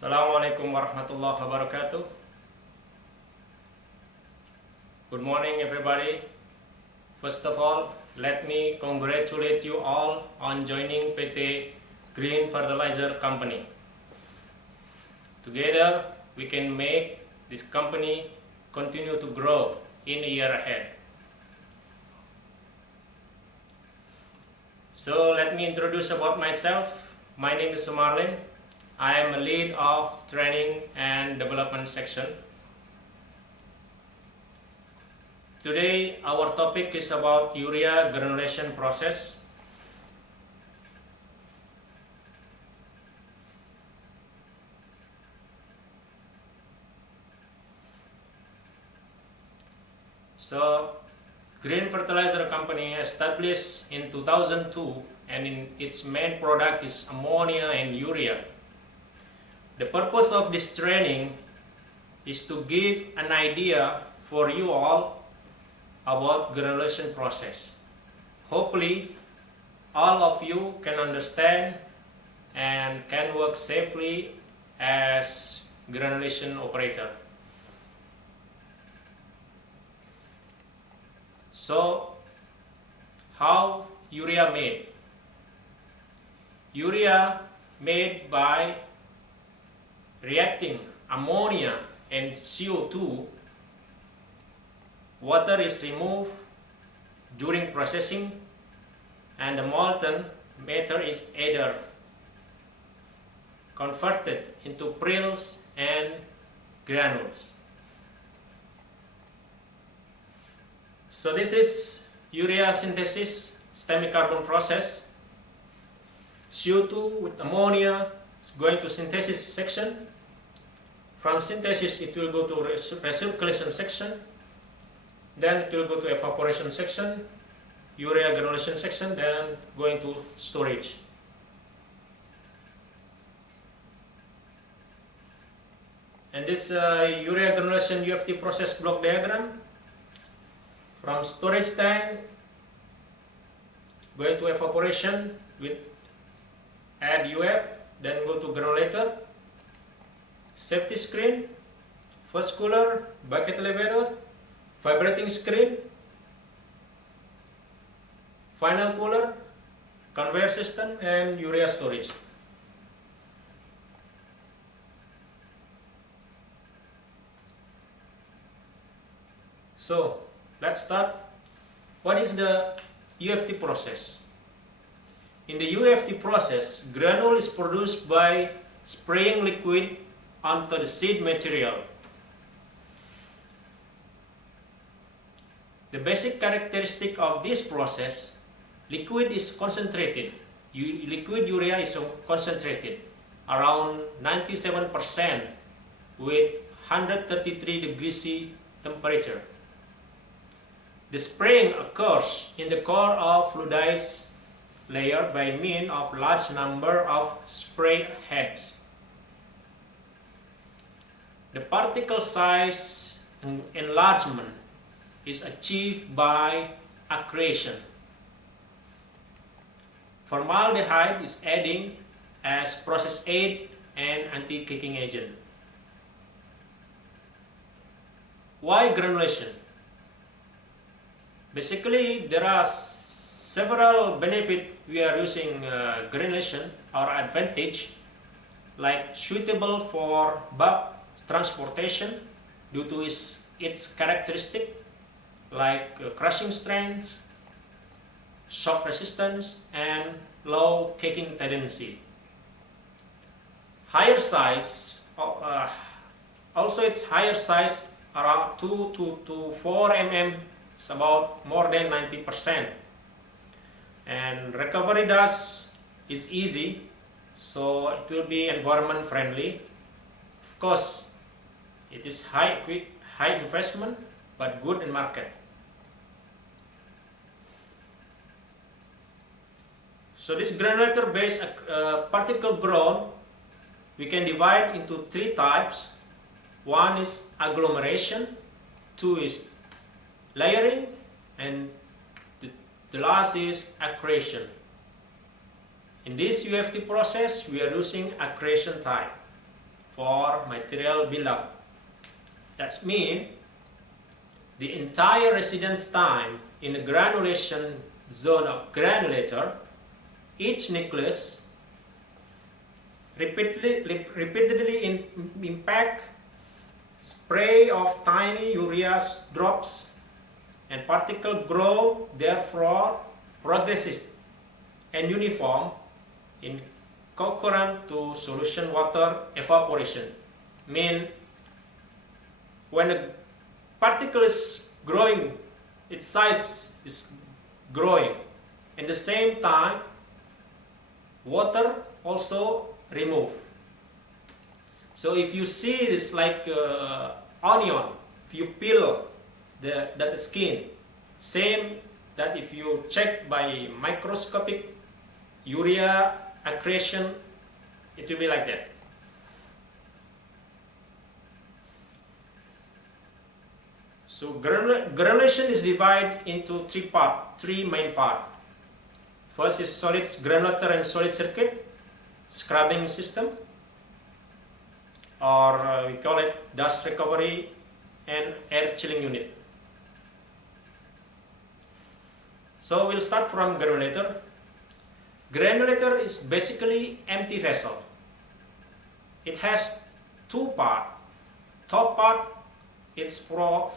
Assalamualaikum warahmatullahi wabarakatuh. Good morning, everybody. First of all, let me congratulate you all on joining PT Green Fertilizer Company. Together, we can make this company continue to grow in a year ahead. So let me introduce about myself. My name is Sumarlin. I am a lead of training and development section. Today our topic is about urea granulation process. So Green Fertilizer Company established in 2002 and its main product is ammonia and urea. The purpose of this training is to give an idea for you all about granulation process. Hopefully all of you can understand and can work safely as granulation operator. So how urea made? Urea made by reacting ammonia and CO2. Water is removed during processing and the molten matter is either converted into prills and granules. So this is urea synthesis semi-carbon process. CO2 with ammonia is going to synthesis section. From synthesis it will go to recirculation section. Then it will go to evaporation section, urea granulation section, then going to storage. And this urea granulation UFT process block diagram. From storage tank, going to evaporation with add UF, then go to granulator, safety screen, first cooler, bucket elevator, vibrating screen, final cooler, conveyor system, and urea storage. So let's start. What is the UFT process? In the UFT process, granule is produced by spraying liquid onto the seed material. The basic characteristic of this process, liquid is concentrated. Liquid urea is concentrated around 97% with 133 degrees C temperature. The spraying occurs in the core of fluidized layer by means of large number of spray heads. The particle size enlargement is achieved by accretion. Formaldehyde is added as process aid and anti-kicking agent. Why granulation? Basically, there are several benefits we are using granulation or advantage, like suitable for bulk transportation due to its characteristic like crushing strength, shock resistance, and low kicking tendency. Higher size, also its higher size around 2 to 4 mm, is about more than 90%. And recovery dust is easy, so it will be environment friendly. Of course, it is high investment, but good in market. So this granulator based particle ground, we can divide into three types. One is agglomeration, two is layering, and the last is accretion. In this UFT process, we are using accretion type. for material buildup. That means the entire residence time in the granulation zone of granulator, each nucleus repeatedly impact spray of tiny urea drops and particles grow therefore progressive and uniform in concurrent to solution water evaporation. Mean when the particle is growing, its size is growing. At the same time, water also remove. So if you see this like onion, if you peel that skin, same that if you check by microscopic urea accretion, it will be like that. So granulation is divided into three main parts. First is solid granulator and solid circuit scrubbing system, or we call it dust recovery and air chilling unit. So we'll start from granulator. Granulator is basically empty vessel. It has two parts. Top part is for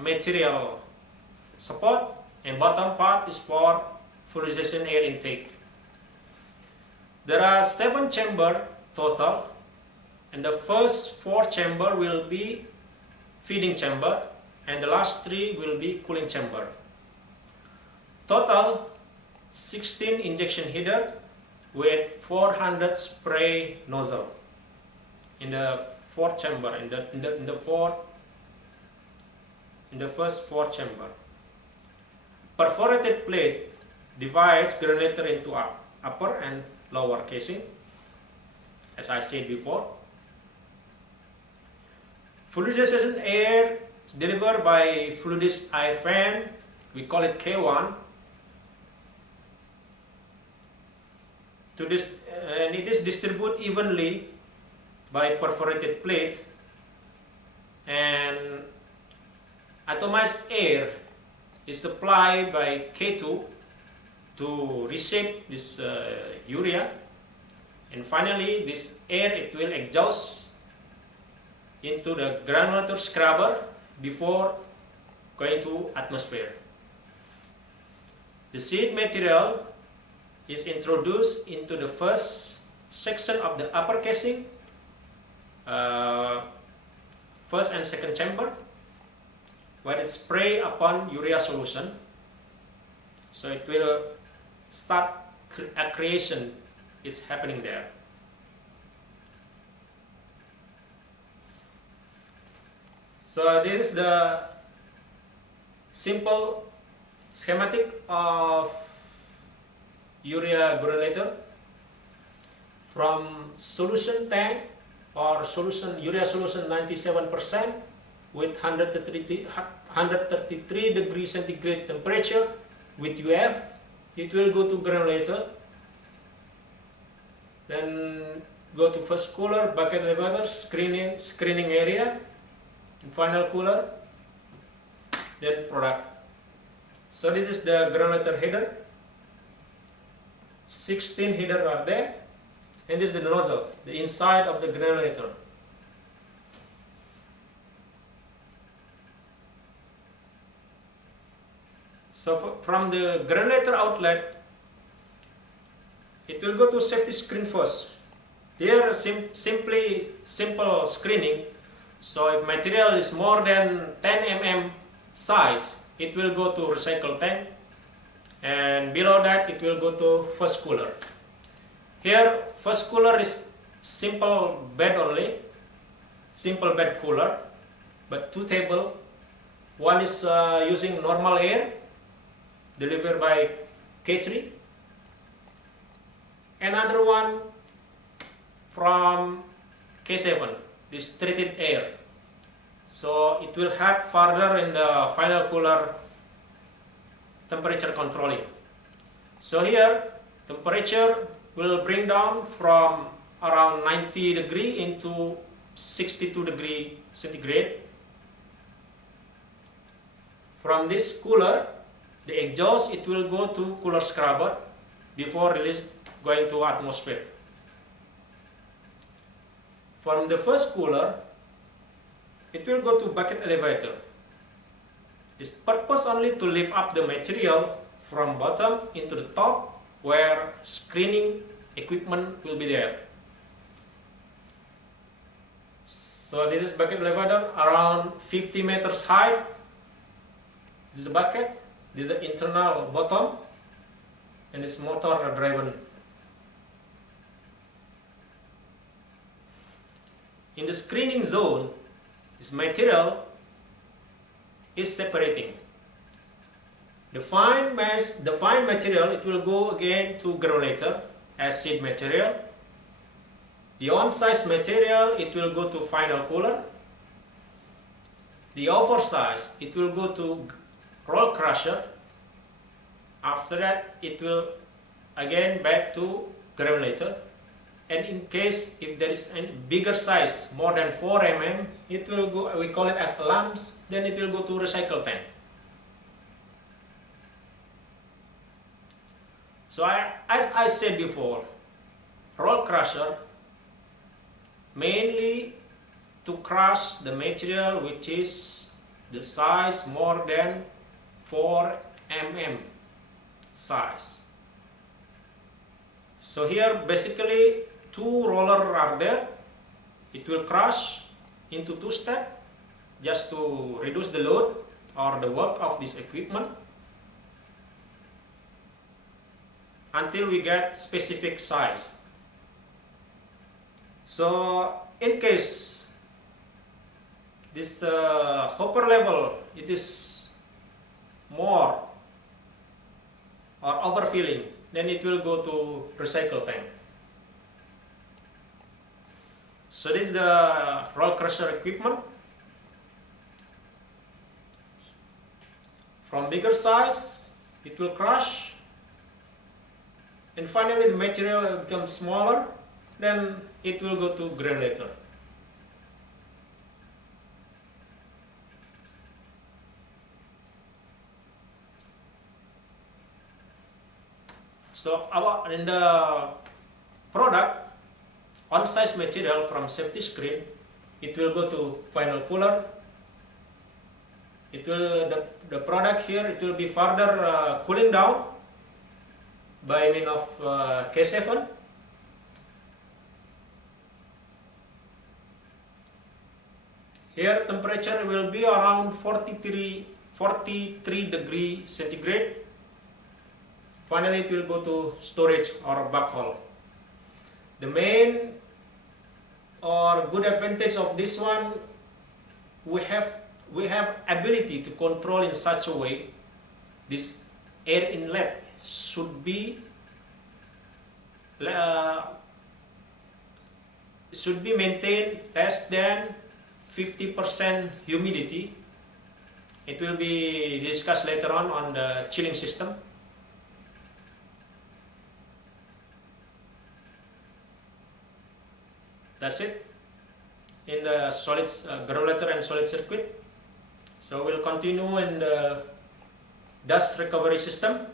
material support, and bottom part is for fluidization air intake. There are 7 chambers total, and the first 4 chambers will be feeding chamber, and the last 3 will be cooling chamber. Total 16 injection header with 400 spray nozzle in the 4th chamber, in the first 4 chamber. Perforated plate divides granulator into upper and lower casing, as I said before. Fluidization air is delivered by fluidized air fan, we call it K1, and it is distributed evenly by perforated plate, and atomized air is supplied by K2 to reshape this urea, and finally this air it will exhaust into the granulator scrubber before going to atmosphere. The seed material is introduced into the first section of the upper casing, first and second chamber, where it spray upon urea solution. So it will start accretion is happening there. So this is the simple schematic of urea granulator. From solution tank or urea solution 97% with 133 degrees centigrade temperature with UF, it will go to granulator, then go to first cooler, bucket elevator, screening area, and final cooler, then product. So this is the granulator header. 16 header are there, and this is the nozzle, the inside of the granulator. So from the granulator outlet, it will go to safety screen first. Here simple screening. So if material is more than 10 mm size, it will go to recycle tank, and below that it will go to first cooler. Here first cooler is simple bed only, simple bed cooler, but 2 table. One is using normal air delivered by K3, another one from K7, this treated air. So it will help further in the final cooler temperature controlling. So here temperature will bring down from around 90 degree into 62 degree centigrade. From this cooler, the exhaust, it will go to cooler scrubber before release going to atmosphere. From the first cooler, it will go to bucket elevator. This purpose only to lift up the material from bottom into the top where screening equipment will be there. So this is bucket elevator around 50 meters high. This is the bucket, this is the internal bottom, and it's motor driven. In the screening zone, this material is separating. The fine material, it will go again to granulator as seed material. The on-size material, it will go to final cooler. The oversized, it will go to roll crusher. After that, it will again back to granulator. And in case if there is a bigger size, more than 4 mm, it will go, we call it as lumps, then it will go to recycle tank. So as I said before, roll crusher mainly to crush the material which is the size more than 4 mm size. So here basically 2 rollers are there. It will crush into 2 steps just to reduce the load or the work of this equipment until we get specific size. So in case this hopper level it is more or overfilling, then it will go to recycle tank. So this is the roll crusher equipment. From bigger size, it will crush, and finally the material becomes smaller, then it will go to granulator. So in the product, on-size material from safety screen, it will go to final cooler. It will the product here, it will be further cooling down by means of K7. Here temperature will be around 43 degrees centigrade. Finally it will go to storage or backhaul. The main or good advantage of this one, we have ability to control in such a way this air inlet should be maintained less than 50% humidity. It will be discussed later on the chilling system. That's it in the solid granulator and solid circuit. So we'll continue in the dust recovery system.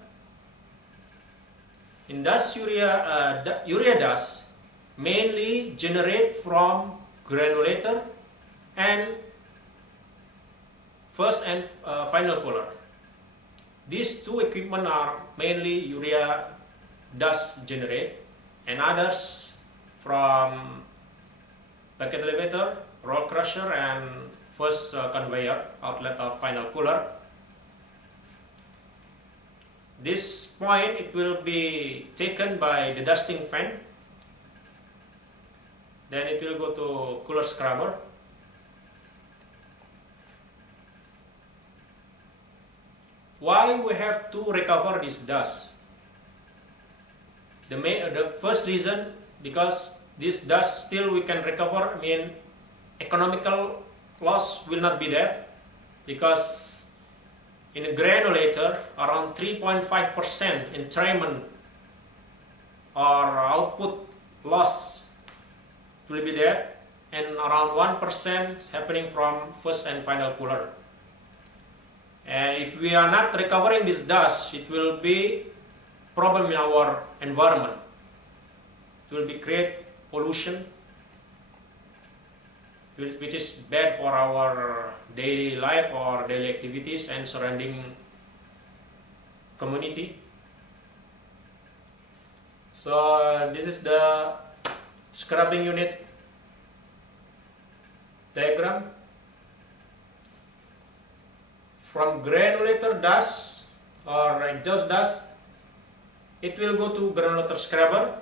In dust urea dust mainly generate from granulator and first and final cooler. These 2 equipment are mainly urea dust generate, and others from bucket elevator, roll crusher, and first conveyor outlet or final cooler. This point, it will be taken by the dusting fan. Then it will go to cooler scrubber. Why we have to recover this dust? The first reason, because this dust still we can recover, economical loss will not be there, because in a granulator around 3.5% entrainment or output loss will be there, and around 1% happening from first and final cooler. And if we are not recovering this dust, it will be problem in our environment. It will be create pollution, which is bad for our daily life or daily activities and surrounding community. So this is the scrubbing unit diagram. From granulator dust or exhaust dust, it will go to granulator scrubber.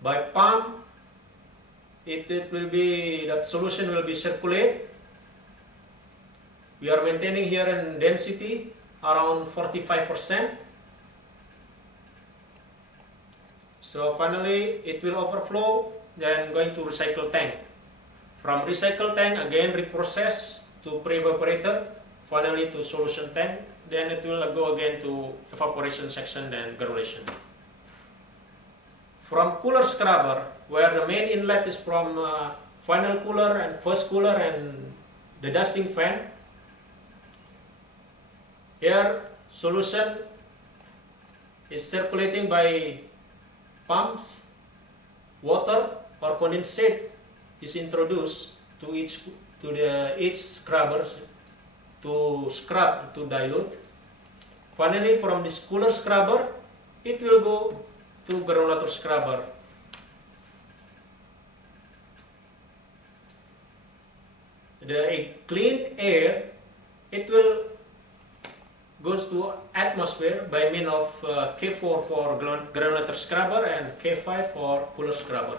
By pump, it will be, that solution will be circulate. We are maintaining here in density around 45%. So finally it will overflow, then going to recycle tank. From recycle tank again reprocess to pre-evaporator, finally to solution tank, then it will go again to evaporation section, then granulation. From cooler scrubber, where the main inlet is from final cooler and first cooler and the dusting fan, here solution is circulating by pumps, water or condensate is introduced to each scrubber to scrub, to dilute. Finally, from this cooler scrubber, it will go to granulator scrubber. The clean air, it will goes to atmosphere by means of K4 for granulator scrubber and K5 for cooler scrubber.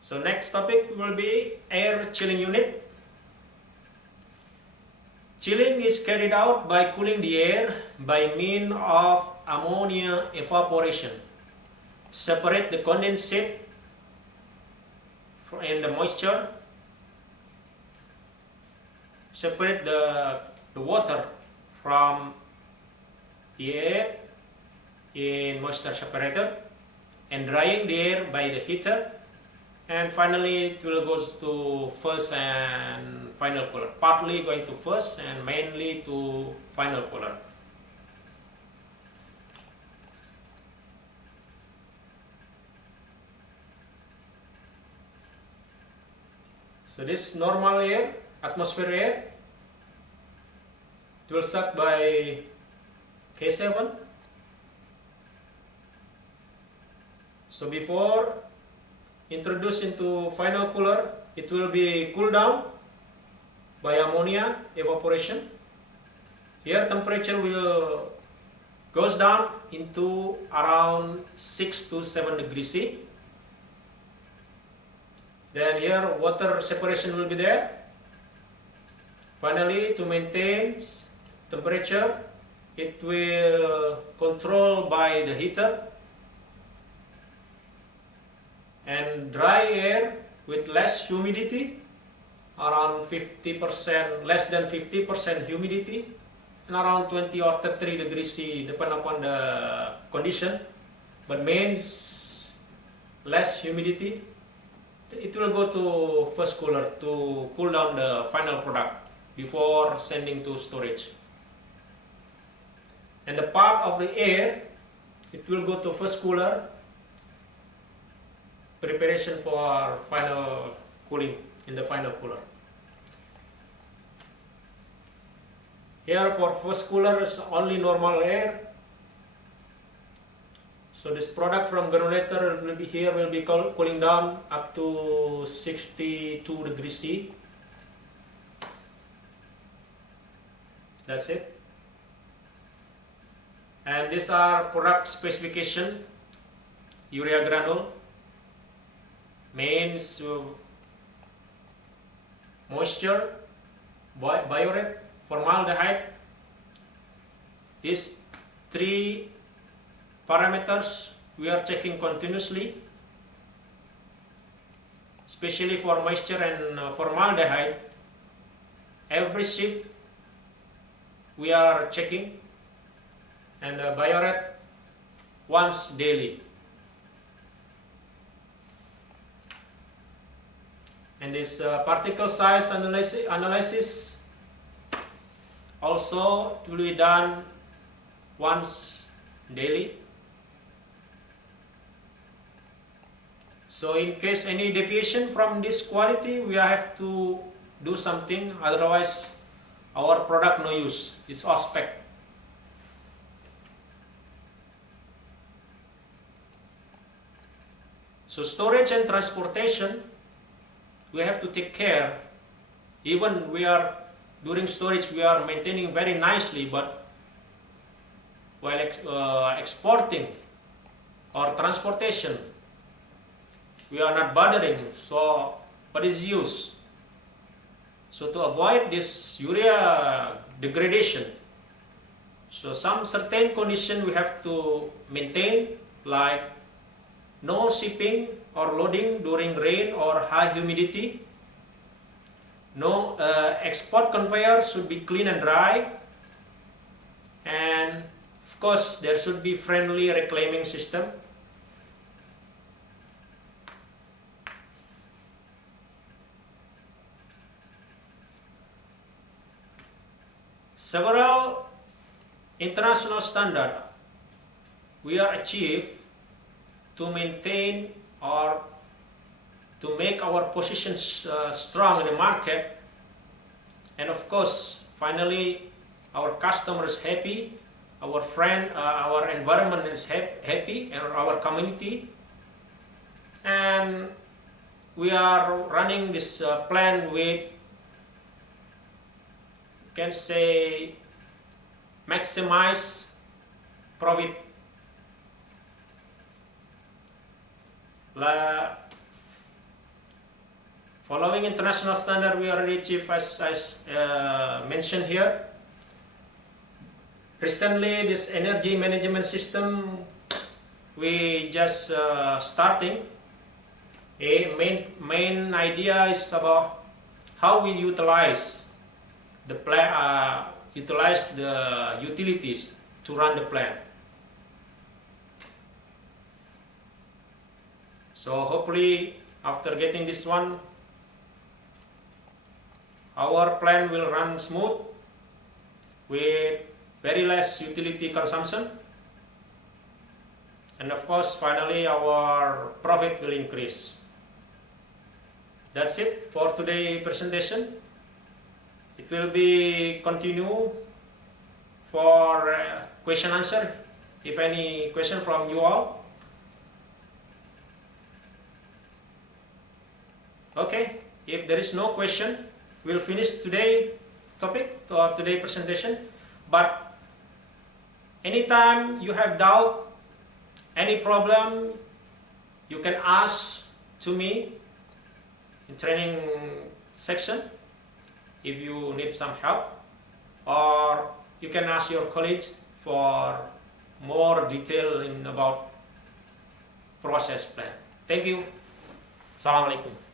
So next topic will be air chilling unit. Chilling is carried out by cooling the air by means of ammonia evaporation. Separate the condensate and the moisture. Separate the water from the air in moisture separator, and drying the air by the heater. And finally it will go to first and final cooler, partly going to first and mainly to final cooler. So this normal air, atmosphere air, it will suck by K7. So before introduced into final cooler, it will be cooled down by ammonia evaporation. Here temperature will goes down into around 6 to 7 degrees C. Then here water separation will be there. Finally, to maintain temperature, it will control by the heater. And dry air with less humidity, around 50%, less than 50% humidity, and around 20 or 33 degrees C, depending upon the condition, but means less humidity. It will go to first cooler to cool down the final product before sending to storage. And the part of the air, it will go to first cooler, preparation for final cooling in the final cooler. Here for first cooler is only normal air. So this product from granulator will be here will be cooling down up to 62 degrees C. That's it. And these are product specification. Urea granule means moisture, biorate, formaldehyde. These three parameters we are checking continuously, especially for moisture and formaldehyde. Every shift we are checking, and biorate once daily. And this particle size analysis also will be done once daily. So in case any deviation from this quality, we have to do something, otherwise our product no use, it's ospec. So storage and transportation, we have to take care. Even we are during storage, we are maintaining very nicely, but while exporting or transportation, we are not bothering. So what is use? So to avoid this urea degradation, so some certain condition we have to maintain, like no shipping or loading during rain or high humidity. No export conveyor should be clean and dry, and of course there should be friendly reclaiming system. Several international standards we are achieved to maintain or to make our position strong in the market, and of course finally our customers happy, our friend, our environment is happy, and our community, and we are running this plan with, you can say, maximize profit. Following international standard, we already achieved, as mentioned here. Recently, this energy management system, we just starting. A main idea is about how we utilize the plant, utilize the utilities to run the plant. So hopefully, after getting this one, our plant will run smooth with very less utility consumption, and of course finally our profit will increase. That's it for today's presentation. It will be continue for question answer, if any question from you all. Okay, if there is no question, we'll finish today's topic or today's presentation. But anytime you have doubt, any problem, you can ask to me in training section if you need some help, or you can ask your colleagues for more detail about process plan. Thank you. Assalamualaikum.